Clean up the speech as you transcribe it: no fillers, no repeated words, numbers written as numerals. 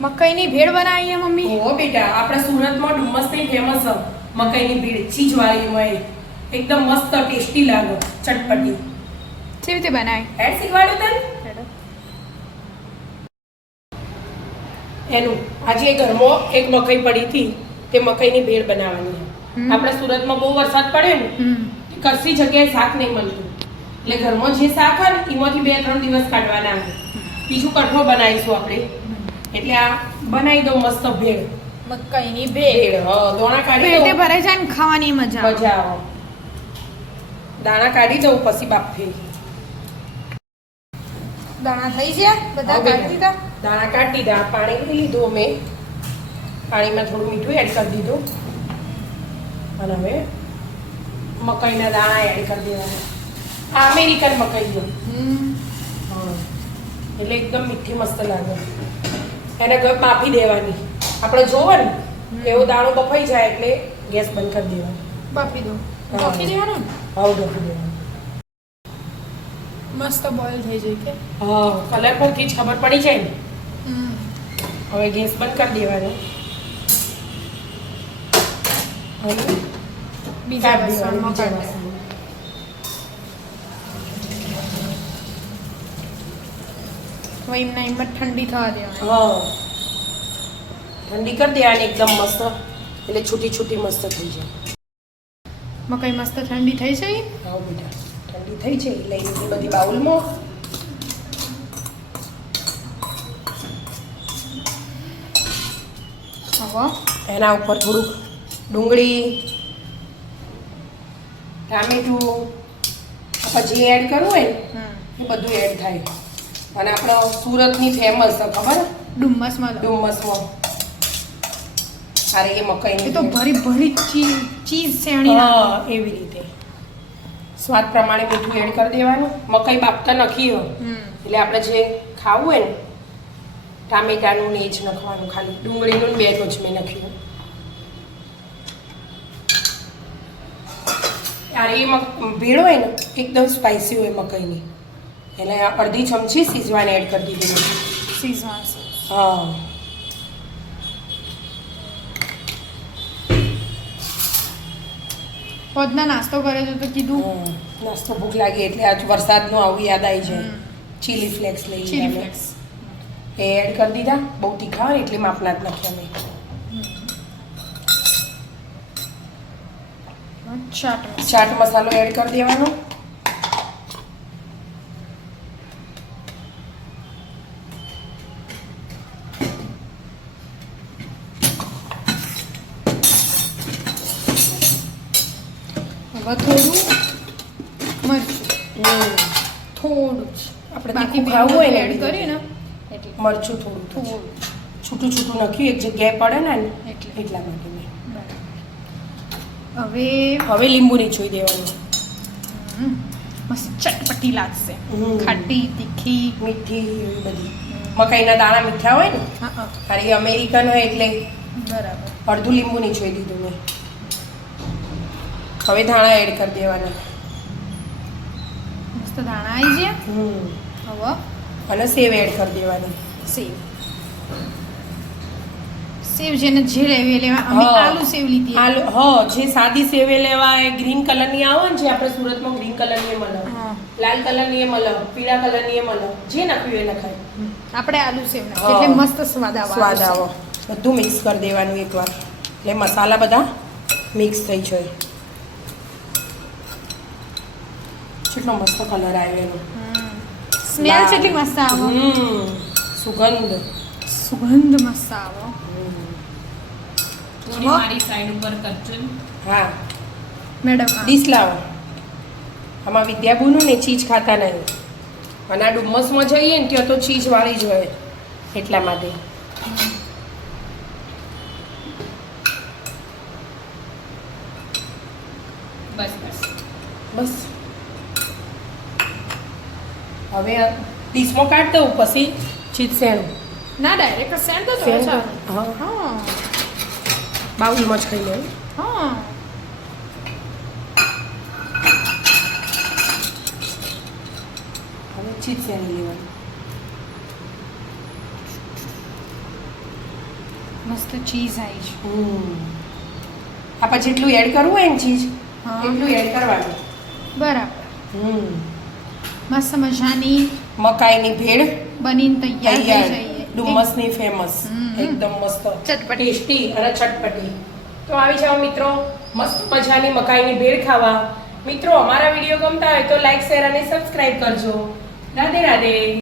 મકાઈની ભેળ બનાવી છે મમ્મી? ઓ બેટા, આપણા સુરતમાં ડુમસની ફેમસ મકાઈની ભેળ ચીજવાળી હોય, એકદમ મસ્ત ટેસ્ટી લાગે, ચટપટી. કેવી રીતે બનાવી? હેડ શીખવાડું તને. એનું આજે ઘરમાં એક મકાઈ પડી હતી, તે મકાઈની ભેળ બનાવવાની. આપણા સુરતમાં બહુ વરસાદ પડ્યો ને, કશી જગ્યાએ શાક નહીં મળતું, એટલે ઘરમાં જે શાક હોય ને એમાંથી 2-3 દિવસ કાઢવાના આવે. બીજું કઠો બનાવીશું આપણે, એટલે આ બનાવી દઉં મસ્ત ભેળ. મકાઈની ભેળ. હા, દાણા કાઢી પેટે દઉં. ભરાઈ જાય ને ખાવાની મજા આવે. મજા આવે. દાણા કાઢી દઉં પછી બાફી. દાણા થઈ ગયા બધા કાઢી દીધા? દાણા કાઢી દીધા. પાણી પી લીધું અમે. પાણીમાં થોડું મીઠું એડ કરી દીધું અને હવે મકાઈના દાણા એડ કરી દેવાના. આ અમેરિકન મકાઈ છે. હા, એટલે એકદમ મીઠી મસ્ત લાગે. એને બાફી દેવાની. આપણે જોવો ને એવો દાણો બફાઈ જાય એટલે ગેસ બંધ કરી દેવાનો. બાફી દો. બાફી દેવાનું ને? હા, બાફી દેવાનું. મસ્ત બોઇલ થઈ જાય કે? હા, કલર પરથી જ ખબર પડી જાય ને. હવે ગેસ બંધ કરી દેવાનો. હવે બીજા વાસણમાં કાઢી દેવાનું. હવે એમના એમ જ ઠંડી થવા દેવાની. હા, ઠંડી કરી દેવાની એકદમ મસ્ત, એટલે છૂટી છૂટી મસ્ત થઈ જાય. મકાઈ મસ્ત ઠંડી થઈ જાય. હા બેટા, ઠંડી થઈ છે. લઈ લીધી બધી બાઉલમાં. હવે એના ઉપર થોડુંક ડુંગળી, ટામેટું આપણે જે એડ કરવું હોય ને એ બધું એડ થાય. અને આપણો સુરતની ફેમસ ખબર ડુમ્મસમાં ડુમસમાં અરે એ મકાઈ એ તો ભરી ભરી ચીઝ શેણી. હા, એવી રીતે સ્વાદ પ્રમાણે મીઠું એડ કરી દેવાનું. મકાઈ બાફતા નાખી હોય એટલે આપણે જે ખાવું હોય ને ટામેટાનું ને એ જ નાખવાનું, ખાલી ડુંગળીનું ને 2 જ મેં નાખ્યું. યાર એ ભેળ હોય ને એકદમ સ્પાઇસી હોય મકાઈની, એટલે અડધી ચમચી સીઝવાન એડ કરી દીધી. સીઝવાન સોસ. હા, પોદના નાસ્તો કરે તો કીધું નાસ્તો ભૂખ લાગી એટલે આજ વરસાદનું આવું યાદ આવી જાય. ચીલી ફ્લેક્સ લઈ ચીલી લીધા ફ્લેક્સ એ એડ કરી દીધા. બહુ તીખા હોય એટલે માપના જ નાખ્યા મેં. ચાટ મસાલો એડ કરી દેવાનો. હવે થોડું મરચું, થોડું જ આપણે બાકી તીખું ખાવું હોય ને એડ કરીએ ને એટલે મરચું થોડું થોડું છૂટું છૂટું નાખ્યું, એક જગ્યાએ પડે ને એટલે. એટલા માટે મેં. હવે હવે લીંબુ નીચોઈ દેવાનું. મસ્ત ચટપટી લાગશે. ખાટી તીખી મીઠી એવી બધી. મકાઈના દાણા મીઠા હોય ને, હા અરે એ અમેરિકન હોય એટલે બરાબર. અડધું લીંબુ નીચોઈ દીધું મેં. હવે ધાણા એડ કરી દેવાના. મસ્ત ધાણા આવી ગયા. હવે અને સેવ એડ કરી દેવાની. સેવ સેવ જેને જે લેવી એ લેવા. અમે આલુ સેવ લીધી. આલુ, હા, જે સાદી સેવે લેવાય ગ્રીન કલરની આવે ને, જે આપણે સુરતમાં ગ્રીન કલરની એ મળે, લાલ કલરની એ મળે, પીળા કલરની એ મળે, જે નાખ્યું એ નખાય. આપણે આલુ સેવ નાખીએ એટલે મસ્ત સ્વાદ આવે. સ્વાદ આવે. બધું મિક્સ કરી દેવાનું એકવાર, એટલે મસાલા બધા મિક્સ થઈ જાય. કેટલો મસ્ત કલર આવ્યો એનો. સ્મેલ કેટલી મસ્ત આવે. સુગંધ સુગંધ મસ્ત આવે. થોડી મારી સાઈડ ઉપર કરજો. હા મેડમ ડીશ લાવો. આમાં વિદ્યાબુનું ને ચીઝ ખાતા નહીં, અને આ ડુમ્મસમાં જઈએ ને ત્યાં તો ચીઝ વાળી જ હોય એટલા માટે. બસ બસ બસ હવે ડીશમાં કાઢ દઉં પછી ચીઝ શેણું. ના ડાયરેક્ટ સેન્ડ તો સેન્ડ ચાલે. હા, હા બાઉલમાં જ ખાઈ લેવું. હા હવે ચીઝ શેણી લેવાની. મસ્ત ચીઝ આવી છે. આપણે જેટલું એડ કરવું હોય ને ચીઝ હા. એટલું એડ કરવાનું. બરાબર. મસ્ત મજાની મકાઈની ભેળ બનીને તૈયાર થઈ તૈયાર જઈએ. ડુમસની ફેમસ હમ. એકદમ મસ્ત ચટપટી. ટેસ્ટી અને ચટપટી. તો આવી જાઓ મિત્રો મસ્ત મજાની મકાઈની ભેળ ખાવા. મિત્રો અમારા વિડીયો ગમતા હોય તો લાઈક શેર અને સબસ્ક્રાઇબ કરજો. રાધે રાધે.